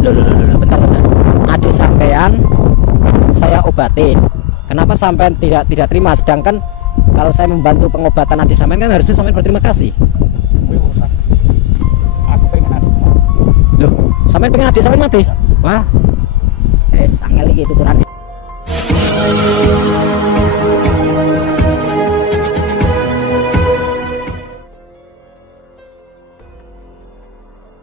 Loh, bentar. Adik sampean saya obatin. Kenapa sampean tidak terima? Sedangkan kalau saya membantu pengobatan adik sampean kan harusnya sampean berterima kasih. Aku pengen adik. Loh, sampean pengen adik sampean mati? Wah. Angel iki tuturane.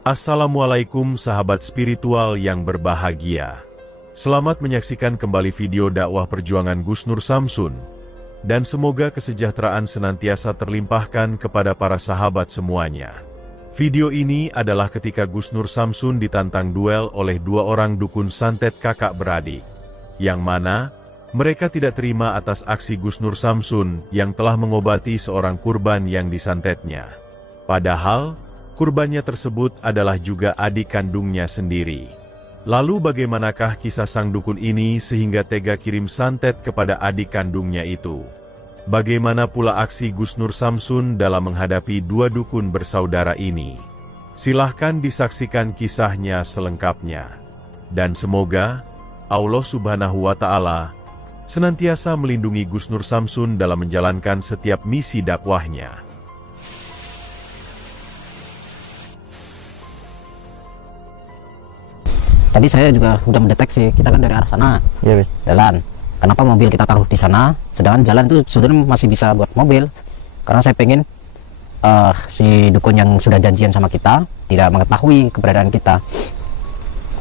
Assalamualaikum sahabat spiritual yang berbahagia. Selamat menyaksikan kembali video dakwah perjuangan Gus Nur Samsun. Dan semoga kesejahteraan senantiasa terlimpahkan kepada para sahabat semuanya. Video ini adalah ketika Gus Nur Samsun ditantang duel oleh dua orang dukun santet kakak beradik. Yang mana, mereka tidak terima atas aksi Gus Nur Samsun yang telah mengobati seorang kurban yang disantetnya. Padahal, kurbannya tersebut adalah juga adik kandungnya sendiri. Lalu bagaimanakah kisah sang dukun ini sehingga tega kirim santet kepada adik kandungnya itu? Bagaimana pula aksi Gus Nur Samsun dalam menghadapi dua dukun bersaudara ini? Silahkan disaksikan kisahnya selengkapnya. Dan semoga Allah Subhanahu wa Ta'ala senantiasa melindungi Gus Nur Samsun dalam menjalankan setiap misi dakwahnya. Tadi saya juga udah mendeteksi, kita kan dari arah sana, ya jalan. Kenapa mobil kita taruh di sana, sedangkan jalan itu sebenarnya masih bisa buat mobil? Karena saya pengen si dukun yang sudah janjian sama kita tidak mengetahui keberadaan kita,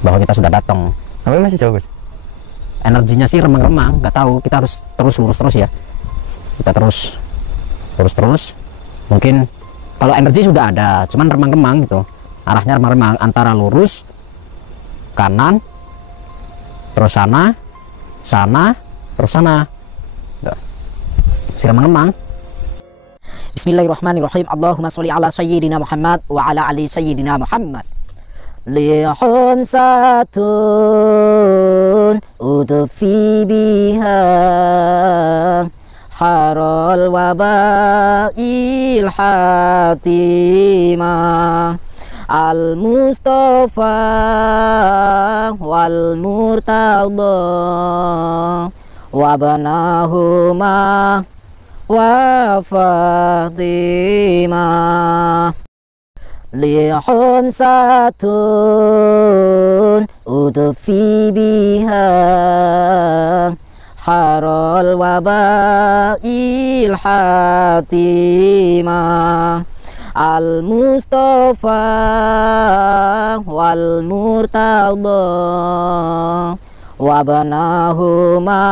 bahwa kita sudah datang. Tapi masih jauh, Gus. Energinya sih remang-remang, nggak tahu. Kita harus terus lurus terus ya. Kita terus terus. Mungkin kalau energi sudah ada, cuman remang-remang gitu. Arahnya remang-remang antara lurus kanan, terus sana, terus sana. Si remang-remang. Bismillahirrahmanirrahim. Allahumma sholli ala sayyidina Muhammad wa ala ali sayyidina Muhammad. Lihum satun udfi biha harol wabail hatimah Al-Mustafa wal-Murtada Wabanahuma wa Fatimah Lihum satun udfi biha harol wabail hatimah Al-Mustafa wal-Murtada Wabanahuma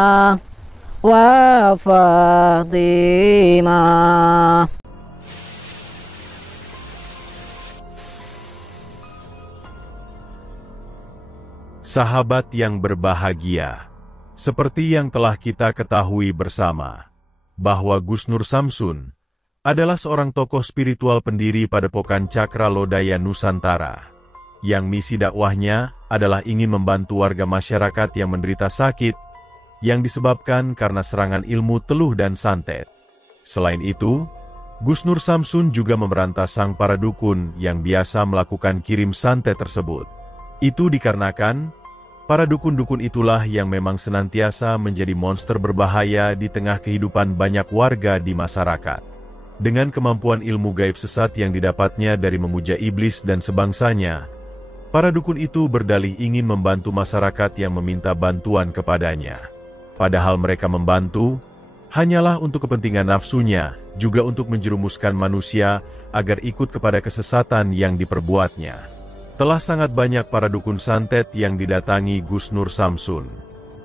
wa Fatimah. Sahabat yang berbahagia, seperti yang telah kita ketahui bersama, bahwa Gus Nur Samsun adalah seorang tokoh spiritual pendiri Padepokan Cakra Lodaya Nusantara, yang misi dakwahnya adalah ingin membantu warga masyarakat yang menderita sakit, yang disebabkan karena serangan ilmu teluh dan santet. Selain itu, Gus Nur Samsun juga memberantas sang para dukun yang biasa melakukan kirim santet tersebut. Itu dikarenakan, para dukun-dukun itulah yang memang senantiasa menjadi monster berbahaya di tengah kehidupan banyak warga di masyarakat. Dengan kemampuan ilmu gaib sesat yang didapatnya dari memuja iblis dan sebangsanya, para dukun itu berdalih ingin membantu masyarakat yang meminta bantuan kepadanya. Padahal mereka membantu, hanyalah untuk kepentingan nafsunya, juga untuk menjerumuskan manusia agar ikut kepada kesesatan yang diperbuatnya. Telah sangat banyak para dukun santet yang didatangi Gus Nur Samsun.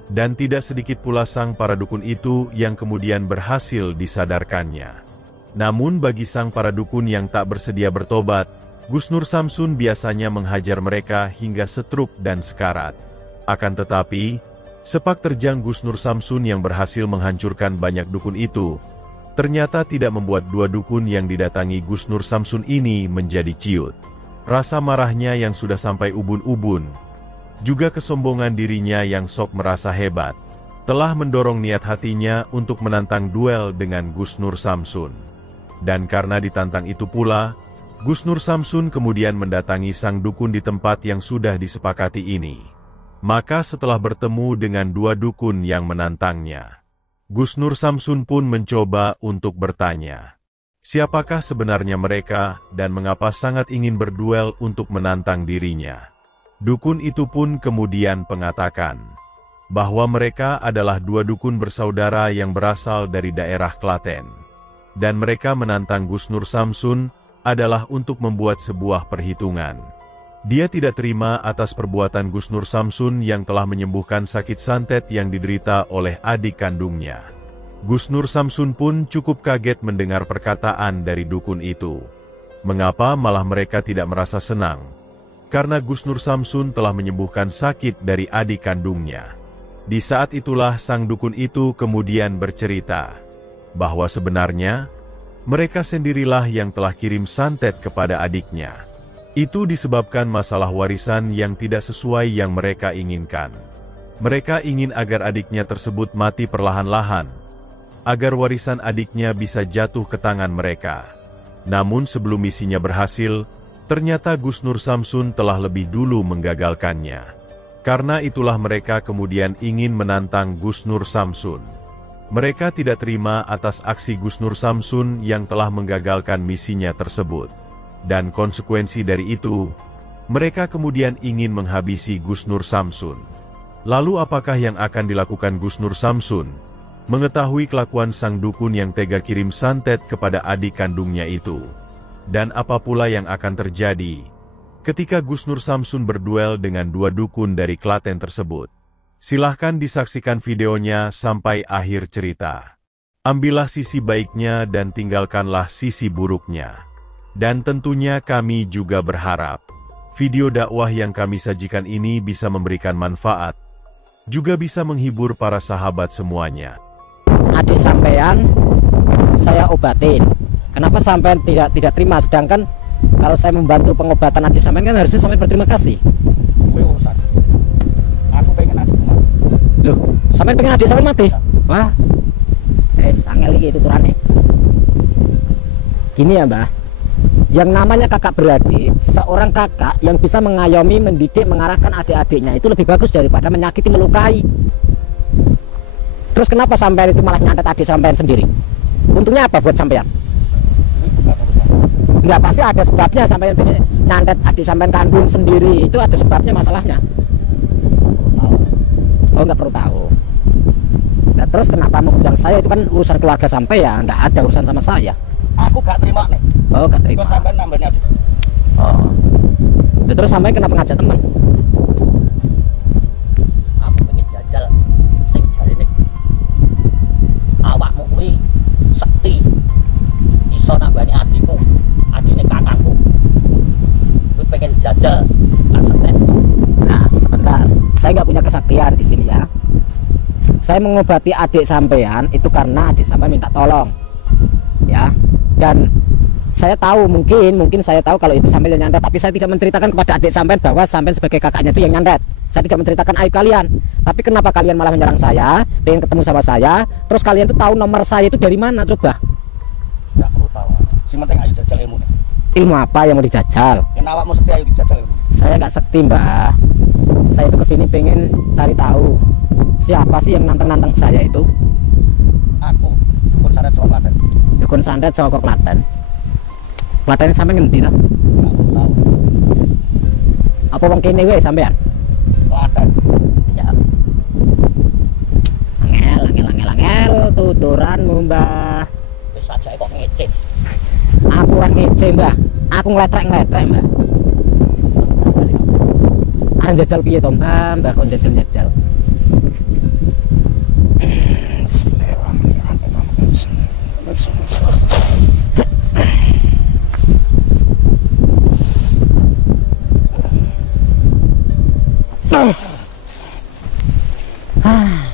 Dan tidak sedikit pula sang para dukun itu yang kemudian berhasil disadarkannya. Namun bagi sang para dukun yang tak bersedia bertobat, Gus Nur Samsun biasanya menghajar mereka hingga setruk dan sekarat. Akan tetapi, sepak terjang Gus Nur Samsun yang berhasil menghancurkan banyak dukun itu, ternyata tidak membuat dua dukun yang didatangi Gus Nur Samsun ini menjadi ciut. Rasa marahnya yang sudah sampai ubun-ubun, juga kesombongan dirinya yang sok merasa hebat, telah mendorong niat hatinya untuk menantang duel dengan Gus Nur Samsun. Dan karena ditantang itu pula, Gus Nur Samsun kemudian mendatangi sang dukun di tempat yang sudah disepakati ini. Maka setelah bertemu dengan dua dukun yang menantangnya, Gus Nur Samsun pun mencoba untuk bertanya, siapakah sebenarnya mereka dan mengapa sangat ingin berduel untuk menantang dirinya. Dukun itu pun kemudian mengatakan bahwa mereka adalah dua dukun bersaudara yang berasal dari daerah Klaten. Dan mereka menantang Gus Nur Samsun adalah untuk membuat sebuah perhitungan. Dia tidak terima atas perbuatan Gus Nur Samsun yang telah menyembuhkan sakit santet yang diderita oleh adik kandungnya. Gus Nur Samsun pun cukup kaget mendengar perkataan dari dukun itu. Mengapa malah mereka tidak merasa senang? Karena Gus Nur Samsun telah menyembuhkan sakit dari adik kandungnya. Di saat itulah sang dukun itu kemudian bercerita bahwa sebenarnya mereka sendirilah yang telah kirim santet kepada adiknya. Itu disebabkan masalah warisan yang tidak sesuai yang mereka inginkan. Mereka ingin agar adiknya tersebut mati perlahan-lahan, agar warisan adiknya bisa jatuh ke tangan mereka. Namun sebelum misinya berhasil, ternyata Gus Nur Samsun telah lebih dulu menggagalkannya. Karena itulah mereka kemudian ingin menantang Gus Nur Samsun. Mereka tidak terima atas aksi Gus Nur Samsun yang telah menggagalkan misinya tersebut. Dan konsekuensi dari itu, mereka kemudian ingin menghabisi Gus Nur Samsun. Lalu apakah yang akan dilakukan Gus Nur Samsun? Mengetahui kelakuan sang dukun yang tega kirim santet kepada adik kandungnya itu. Dan apa pula yang akan terjadi ketika Gus Nur Samsun berduel dengan dua dukun dari Klaten tersebut? Silahkan disaksikan videonya sampai akhir cerita. Ambillah sisi baiknya dan tinggalkanlah sisi buruknya. Dan tentunya kami juga berharap video dakwah yang kami sajikan ini bisa memberikan manfaat, juga bisa menghibur para sahabat semuanya. Adik sampean saya obatin. Kenapa sampean tidak terima? Sedangkan kalau saya membantu pengobatan adik sampean kan harusnya sampean berterima kasih. Urusan. Aku pengen adik mati. Loh, sampean pengen adik sampean mati? Wah, angel iki tuturane. Gini ya Mbah, yang namanya kakak beradik, seorang kakak yang bisa mengayomi, mendidik, mengarahkan adik-adiknya itu lebih bagus daripada menyakiti, melukai. Terus kenapa sampean itu malah nyantet adik sampean sendiri? Untungnya apa buat sampean? Enggak, pasti ada sebabnya sampean pengen nyantet adik sampean kandung sendiri. Itu ada sebabnya masalahnya. Oh, nggak perlu tahu. Nah, terus kenapa mengundang saya? Itu kan urusan keluarga sampai ya, nggak ada urusan sama saya. Aku gak terima nih. Oh, gak terima. Terus sampai nambahnya adik. Oh. Ya, terus sampai kenapa ngajak teman? Aku pengen jajal sing jarine awakmu kuwi sekti iso nambani adikku, adine kakangku. Kuwi pengen jajal aset. Nah, sebentar. Saya nggak punya kesaktian di sini ya. Saya mengobati adik sampean itu karena adik sampean minta tolong. Ya. Dan saya tahu mungkin saya tahu kalau itu sampai yang nyantet, tapi saya tidak menceritakan kepada adik sampean bahwa sampean sebagai kakaknya itu yang nyantet. Saya tidak menceritakan aib kalian. Tapi kenapa kalian malah menyerang saya, pengen ketemu sama saya, terus kalian tuh tahu nomor saya itu dari mana coba? Enggak perlu tahu. Sing penting ayo jajal ilmu. Ilmu apa yang mau dijajal? Yen awakmu sekti ayo dijajal ilmu. Saya nggak sekti, Mbah. Saya itu kesini pengen cari tahu siapa sih yang nantang-nantang saya itu. Aku dukun santet soal Klaten. Dukun santet Soko Klaten. Klaten sampai ngendi ta? Enggak perlu tahu. Apa wong kene wae sampean? Klaten. Ya. Angel tuturanmu, Mbah. Wis aja kok ngece. Aku ora ngece, Mbah. Aku ngletrek-ngletrek, Mbah. Ah jajal piye to, Mbah? Mbah kok jajal-jajal.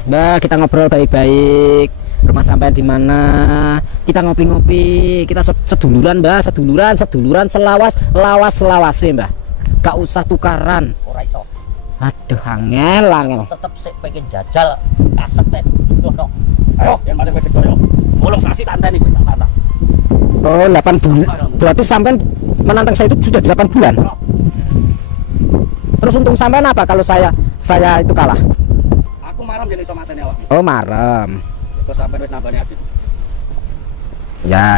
Mbak, kita ngobrol baik-baik. Rumah sampean di mana? Kita ngopi-ngopi. Kita seduluran, Mbak. Seduluran lawas sih, Mbak. Gak usah tukaran. Ora iso. Aduh, angel. Tetep sik pengen jajal aset dono. Ayo, yen male kowe yo. Mulung sasi tanteni kowe tak tantang. Oh, 8 bulan. Berarti sampean menantang saya itu sudah 8 bulan. Terus untung sampean apa kalau saya itu kalah? Aku marem jadi sama mateni awak. Oh, marem. Terus sampai wis nambani ati. Ya.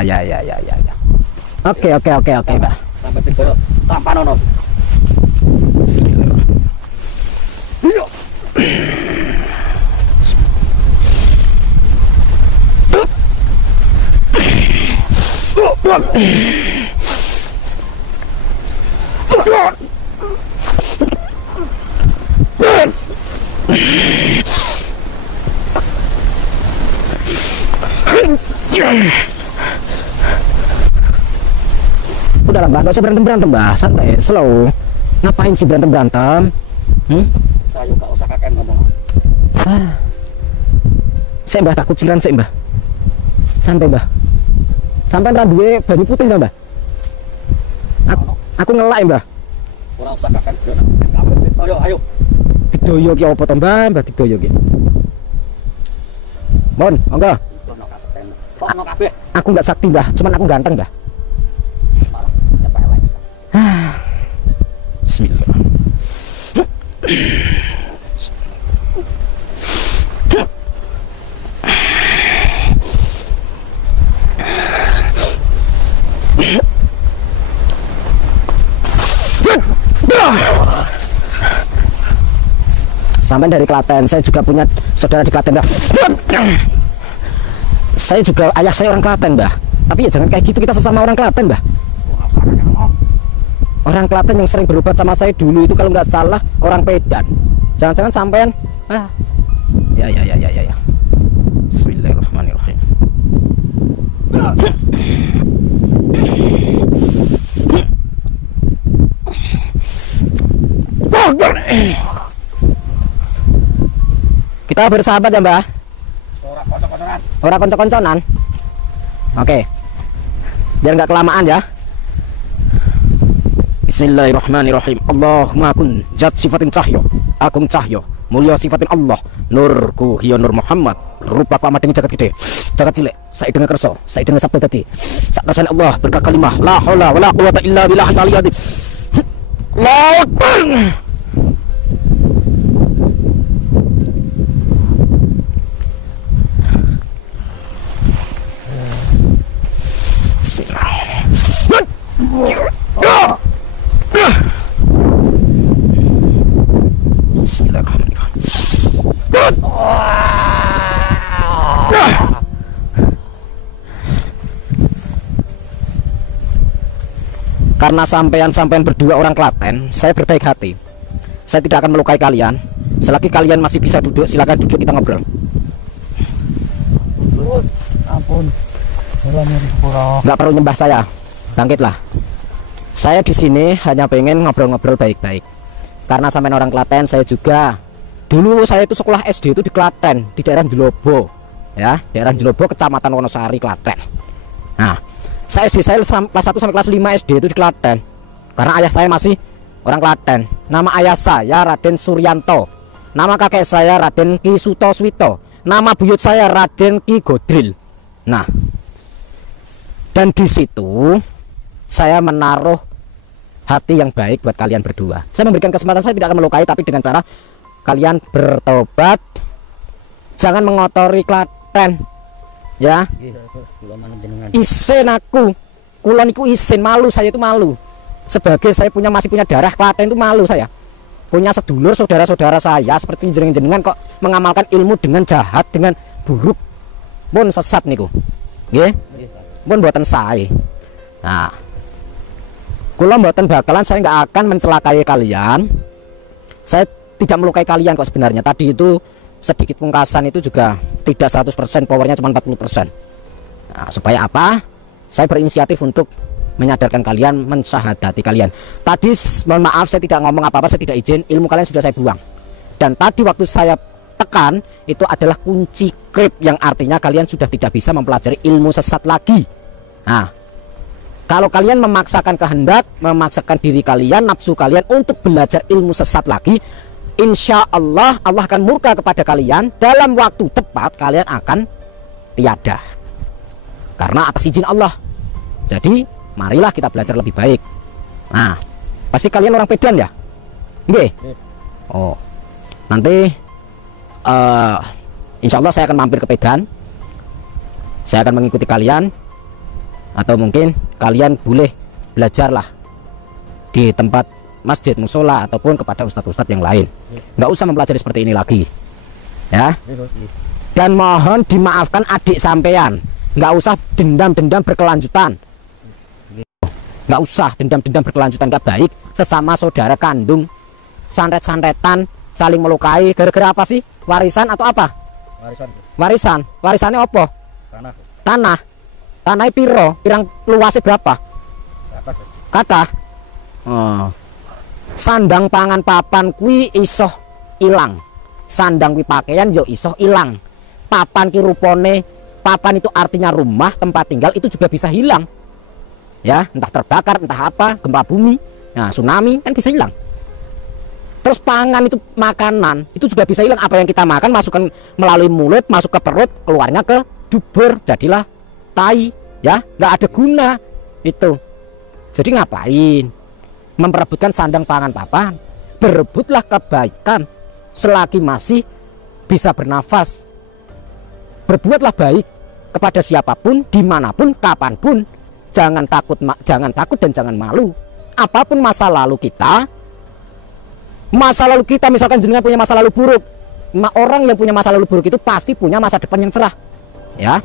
Oke, Mbah. Sampai tiba tampan ono. Udahlah Mbah, gak usah berantem Mbah, santai, slow. Ngapain sih berantem? Saya gak usah kakek ngomong. Saya Mbah takut ciran saya Mbah. Santai Mbah. Sampai ra duwe babi putih ta Mbah? Aku ngelak Mbah. Ora usah kakek. Kamu ditoyo ayo. Didoyo ki apa to Mbah? Didoyo ki. Mon, monggo. Ono kabeh. Aku nggak sakti Mbah, cuman aku ganteng Mbah. Bismillah. Sampai dari Klaten, saya juga punya saudara di Klaten Mbah. Saya juga, ayah saya orang Klaten Mbah. Tapi ya jangan kayak gitu, kita sesama orang Klaten Mbah. Orang Klaten yang sering berobat sama saya dulu itu kalau nggak salah orang Pedan. Jangan-jangan sampean ya. Bismillahirrahmanirrahim. Kita bersahabat ya Mbah. Orang konco-konconan. Oke. Biar nggak kelamaan ya. Bismillahirrahmanirrahim. Allahumma kun zat sifatin cahyo, agung cahyo, mulia sifatin Allah, nurku hiya nur Muhammad, rupa amat dengan jagat gede, jagat cilik, saya dengan kerso, saya dengan sabda tadi, saknasan Allah berkah kalimah la haula wala quwata illa billahil aliyyil azim. Allahu Akbar. Karena sampean berdua orang Klaten, saya berbaik hati. Saya tidak akan melukai kalian. Selagi kalian masih bisa duduk, silakan duduk, kita ngobrol. Ampun. Nggak perlu nyembah saya. Bangkitlah. Saya di sini hanya pengen ngobrol-ngobrol baik-baik. Karena sampean orang Klaten, saya juga. Dulu saya itu sekolah SD itu di Klaten, di daerah Jelobo. Ya, daerah Jelobo, Kecamatan Wonosari, Klaten. Nah, saya kelas 1 sampai kelas 5 SD itu di Klaten. Karena ayah saya masih orang Klaten. Nama ayah saya Raden Suryanto. Nama kakek saya Raden Ki Suto Swito. Nama buyut saya Raden Ki Godril. Nah, dan di situ saya menaruh hati yang baik buat kalian berdua. Saya memberikan kesempatan, saya tidak akan melukai, tapi dengan cara kalian bertobat, jangan mengotori Klaten. Ya, isen aku, kulon iku isen, malu saya itu malu. Sebagai saya masih punya darah Klaten itu malu saya. Punya sedulur saudara-saudara saya seperti jenengan kok mengamalkan ilmu dengan jahat, dengan buruk, pun sesat niku. Nggih. Pun buatan saya. Nah, kulon buatan bakalan, saya nggak akan mencelakai kalian. Saya tidak melukai kalian kok sebenarnya. Tadi itu sedikit pungkasan itu juga tidak 100%, powernya cuma 40%. Nah, supaya apa? Saya berinisiatif untuk menyadarkan kalian, mensyahadati kalian. Tadi mohon maaf saya tidak ngomong apa-apa, saya tidak izin, ilmu kalian sudah saya buang. Dan tadi waktu saya tekan itu adalah kunci krip, yang artinya kalian sudah tidak bisa mempelajari ilmu sesat lagi. Nah, kalau kalian memaksakan kehendak, memaksakan diri kalian, nafsu kalian untuk belajar ilmu sesat lagi, insya Allah Allah akan murka kepada kalian. Dalam waktu cepat kalian akan tiada, karena atas izin Allah. Jadi marilah kita belajar lebih baik. Nah, pasti kalian orang Medan ya? Nggih. Oh, nanti insya Allah saya akan mampir ke Medan. Saya akan mengikuti kalian, atau mungkin kalian boleh belajarlah di tempat masjid, musola, ataupun kepada ustadz-ustadz yang lain. Nggak usah mempelajari seperti ini lagi, ya. Dan mohon dimaafkan adik sampean, nggak usah dendam-dendam berkelanjutan. Nggak usah dendam-dendam berkelanjutan, nggak baik. Sesama saudara kandung, santet-santetan, saling melukai. Gara-gara apa sih? Warisan atau apa? Warisan. Warisannya apa? Tanah. Tanahnya piro? Pirang luasnya berapa? Kata. Oh. Sandang pangan papan kui isoh ilang. Sandang kui pakaian yo isoh ilang. Papan ki rupone, papan itu artinya rumah, tempat tinggal, itu juga bisa hilang. Ya, entah terbakar, entah apa, gempa bumi, nah tsunami kan bisa hilang. Terus pangan itu makanan, itu juga bisa hilang. Apa yang kita makan masukkan melalui mulut, masuk ke perut, keluarnya ke dubur, jadilah tai, ya, nggak ada guna itu. Jadi ngapain memperebutkan sandang pangan papan? Berebutlah kebaikan selagi masih bisa bernafas. Berbuatlah baik kepada siapapun, dimanapun, kapanpun. Jangan takut dan jangan malu. Apapun masa lalu kita misalkan jenengan punya masa lalu buruk, orang yang punya masa lalu buruk itu pasti punya masa depan yang cerah, ya.